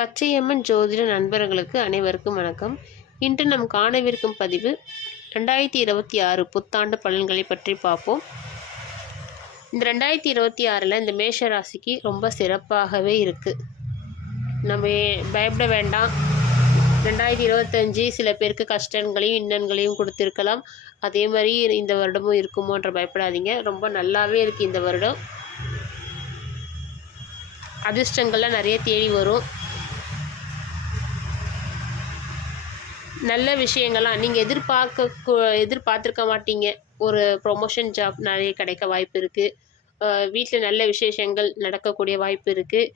பச்சையம்மன் ஜோதிட நண்பர்களுக்கு அனைவருக்கும் வணக்கம். இன்று நாம் காணவிருக்கும் பதிவு 2026 புத்தாண்டு பலன்களை பற்றி பார்ப்போம். இந்த 2026 இந்த மேஷ ராசிக்கு ரொம்ப சிறப்பாகவே இருக்குது. நம்ம பயப்பட வேண்டாம். 2025 சில பேருக்கு கஷ்டங்களையும் இன்னல்களையும் கொடுத்துருக்கலாம். அதே மாதிரி இந்த வருடமும் இருக்குமோன்ற பயப்படாதீங்க. ரொம்ப நல்லாவே இருக்குது இந்த வருடம். அதிர்ஷ்டங்கள்லாம் நிறைய தேடி வரும். நல்ல விஷயங்கள்லாம் நீங்கள் எதிர்பார்த்துருக்க மாட்டீங்க. ஒரு ப்ரொமோஷன் ஜாப் நிறைய கிடைக்க வாய்ப்பு இருக்குது. வீட்டில் நல்ல விசேஷங்கள் நடக்கக்கூடிய வாய்ப்பு இருக்குது.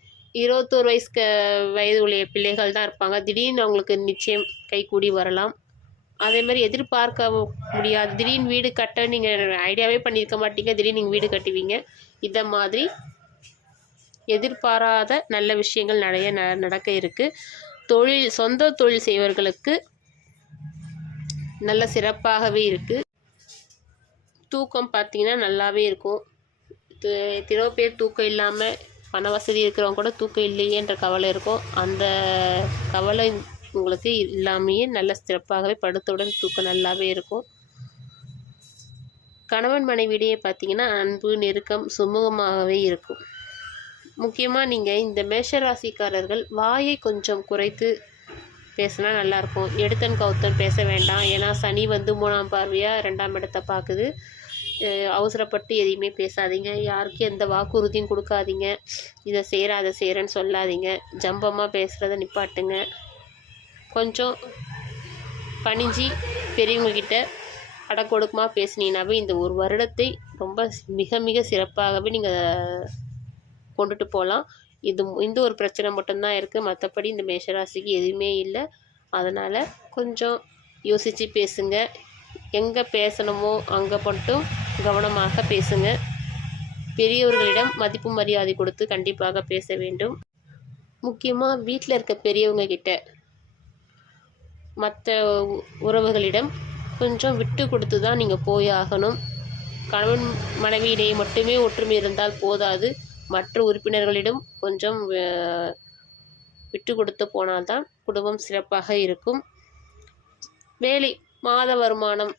21 வயது உடைய பிள்ளைகள் தான் இருப்பாங்க. திடீர்னு அவங்களுக்கு நிச்சயம் கைகூடி வரலாம். அதே மாதிரி எதிர்பார்க்க முடியாது. திடீர்னு வீடு கட்ட நீங்கள் ஐடியாவே பண்ணியிருக்க மாட்டீங்க. திடீர்னு நீங்கள் வீடு கட்டுவீங்க. இந்த மாதிரி எதிர்பாராத நல்ல விஷயங்கள் நிறைய நடக்க இருக்குது. சொந்த தொழில் செய்வர்களுக்கு நல்ல சிறப்பாகவே இருக்குது. தூக்கம் பார்த்திங்கன்னா நல்லாவே இருக்கும். திரோ பேர் தூக்கம் இல்லாமல் பண வசதி இருக்கிறவங்க கூட தூக்கம் இல்லையேன்ற கவலை இருக்கும். அந்த கவலை உங்களுக்கு இல்லாமையே நல்ல சிறப்பாகவே படுத்தவுடன் தூக்கம் நல்லாவே இருக்கும். கணவன் மனைவியிடையே பார்த்திங்கன்னா அன்பு நெருக்கம் சுமூகமாகவே இருக்கும். முக்கியமாக நீங்கள் இந்த மேஷராசிக்காரர்கள் வாயை கொஞ்சம் குறைத்து பேசினா நல்லாயிருக்கும். எடுத்தன் கவுத்தன் பேச வேண்டாம். ஏன்னா சனி 3ஆம் பார்வையாக 2ஆம் இடத்தை பார்க்குது. அவசரப்பட்டு எதையுமே பேசாதீங்க. யாருக்கும் எந்த வாக்குறுதியும் கொடுக்காதீங்க. இதை செய்கிற அதை செய்கிறேன்னு சொல்லாதீங்க. ஜம்பமாக பேசுகிறத நிப்பாட்டுங்க. கொஞ்சம் பணிஞ்சு பெரியவங்கக்கிட்ட அடக்கொடுக்கமாக பேசினீங்கன்னாவே இந்த ஒரு வருடத்தை ரொம்ப மிக மிக சிறப்பாகவே நீங்கள் கொண்டுட்டு போகலாம். இந்த ஒரு பிரச்சனை மட்டும்தான் இருக்குது. மற்றபடி இந்த மேஷராசிக்கு எதுவுமே இல்லை. அதனால் கொஞ்சம் யோசித்து பேசுங்க. எங்கே பேசணுமோ அங்கே மட்டும் கவனமாக பேசுங்க. பெரியவர்களிடம் மதிப்பு மரியாதை கொடுத்து கண்டிப்பாக பேச வேண்டும். முக்கியமாக வீட்டில் இருக்க பெரியவங்க கிட்ட மற்ற உறவுகளிடம் கொஞ்சம் விட்டு கொடுத்து தான் நீங்கள் போய் ஆகணும். கணவன் மனைவியிடையே மட்டுமே ஒற்றுமை இருந்தால் போதாது. மற்ற உறுப்பினர்களிடம் கொஞ்சம் விட்டு கொடுத்து போனால்தான் குடும்பம் சிறப்பாக இருக்கும். வேலை மாத வருமானம்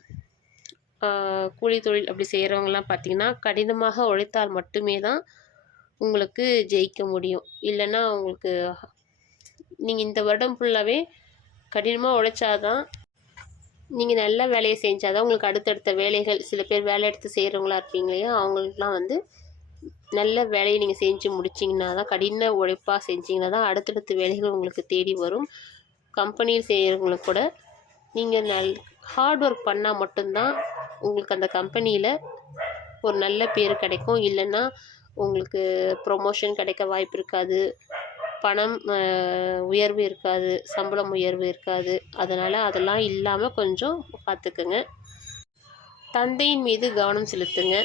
கூலி தொழில் அப்படி செய்கிறவங்கலாம் பார்த்திங்கன்னா கடினமாக உழைத்தால் மட்டுமே தான் உங்களுக்கு ஜெயிக்க முடியும். இல்லைன்னா உங்களுக்கு நீங்கள் இந்த வருடம் ஃபுல்லாகவே கடினமாக உழைச்சாதான், நீங்கள் நல்ல வேலையை செஞ்சாதான் உங்களுக்கு அடுத்தடுத்த வேலைகள், சில பேர் வேலை எடுத்து செய்கிறவங்களா இருப்பீங்க இல்லையா, அவங்களுக்குலாம் நல்ல வேலையை நீங்கள் செஞ்சு முடிச்சிங்கன்னா தான், கடின உழைப்பாக செஞ்சிங்கன்னா தான் அடுத்தடுத்த வேலைகள் உங்களுக்கு தேடி வரும். கம்பெனியில் செய்கிறவங்களுக்கு கூட நீங்கள் ஹார்ட் ஒர்க் பண்ணால் மட்டும்தான் உங்களுக்கு அந்த கம்பெனியில் ஒரு நல்ல பேர் கிடைக்கும். இல்லைன்னா உங்களுக்கு ப்ரொமோஷன் கிடைக்க வாய்ப்பு இருக்காது. பணம் உயர்வு இருக்காது. சம்பளம் உயர்வு இருக்காது. அதனால் அதெல்லாம் இல்லாமல் கொஞ்சம் பார்த்துக்குங்க. தந்தையின் மீது கவனம் செலுத்துங்க.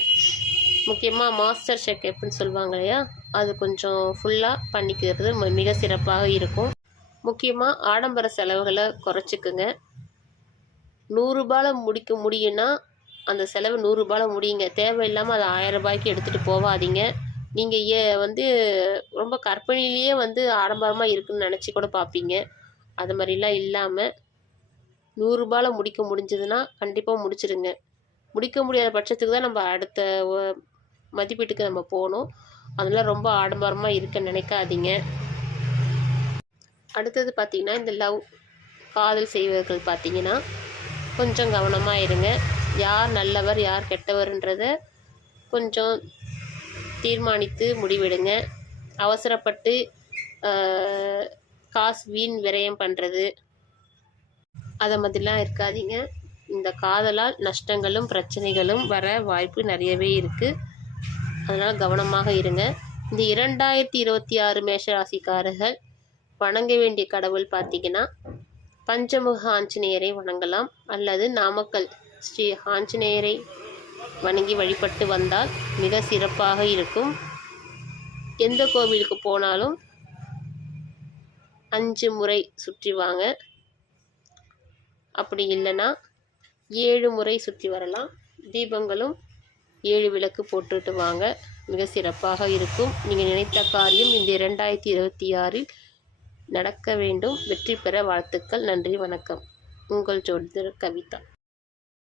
முக்கியமாக மாஸ்டர் செக்அப்னு சொல்லுவாங்க இல்லையா, அது கொஞ்சம் ஃபுல்லாக பண்ணிக்கிறது மிக சிறப்பாக இருக்கும். முக்கியமாக ஆடம்பர செலவுகளை குறைச்சிக்குங்க. 100 ரூபாயில் முடிக்க முடியும்னா அந்த செலவு 100 ரூபாயில் முடியுங்க. தேவையில்லாமல் அதை 1000 ரூபாய்க்கு எடுத்துகிட்டு போகாதீங்க. நீங்கள் ரொம்ப கற்பனையிலேயே ஆடம்பரமாக இருக்குன்னு நினச்சி கூட பார்ப்பீங்க. அது மாதிரிலாம் இல்லாமல் 100 ரூபாயில் முடிக்க முடிஞ்சதுன்னா கண்டிப்பாக முடிச்சிடுங்க. முடிக்க முடியாத பட்சத்துக்கு தான் நம்ம அடுத்த மதிப்பீட்டுக்கு நம்ம போகணும். அதெல்லாம் ரொம்ப ஆடம்பரமாக இருக்க நினைக்காதீங்க. அடுத்தது பார்த்திங்கன்னா இந்த காதல் செய்வர்கள் பார்த்திங்கன்னா கொஞ்சம் கவனமாக இருங்க. யார் நல்லவர் யார் கெட்டவர்ன்றத கொஞ்சம் தீர்மானித்து முடிவெடுங்க. அவசரப்பட்டு காசு வீண் விரயம் பண்ணுறது அதை மாதிரிலாம் இருக்காதீங்க. இந்த காதலால் நஷ்டங்களும் பிரச்சனைகளும் வர வாய்ப்பு நிறையவே இருக்குது. அதனால் கவனமாக இருங்க. இந்த 2026 மேஷராசிக்காரர்கள் வணங்க வேண்டிய கடவுள் பார்த்திங்கன்னா பஞ்சமுக ஆஞ்சநேயரை வணங்கலாம். அல்லது நாமக்கல் ஸ்ரீ ஆஞ்சநேயரை வணங்கி வழிபட்டு வந்தால் மிக சிறப்பாக இருக்கும். எந்த கோவிலுக்கு போனாலும் 5 முறை சுற்றி வாங்க. அப்படி இல்லைன்னா 7 முறை சுற்றி வரலாம். தீபங்களும் 7 விளக்கு போட்டுட்டு வாங்க. மிக சிறப்பாக இருக்கும். நீங்கள் நினைத்த காரியம் இந்த 2026 நடக்க வேண்டும். வெற்றி பெற வாழ்த்துக்கள். நன்றி, வணக்கம். உங்கள் ஜோதிடர் கவிதா.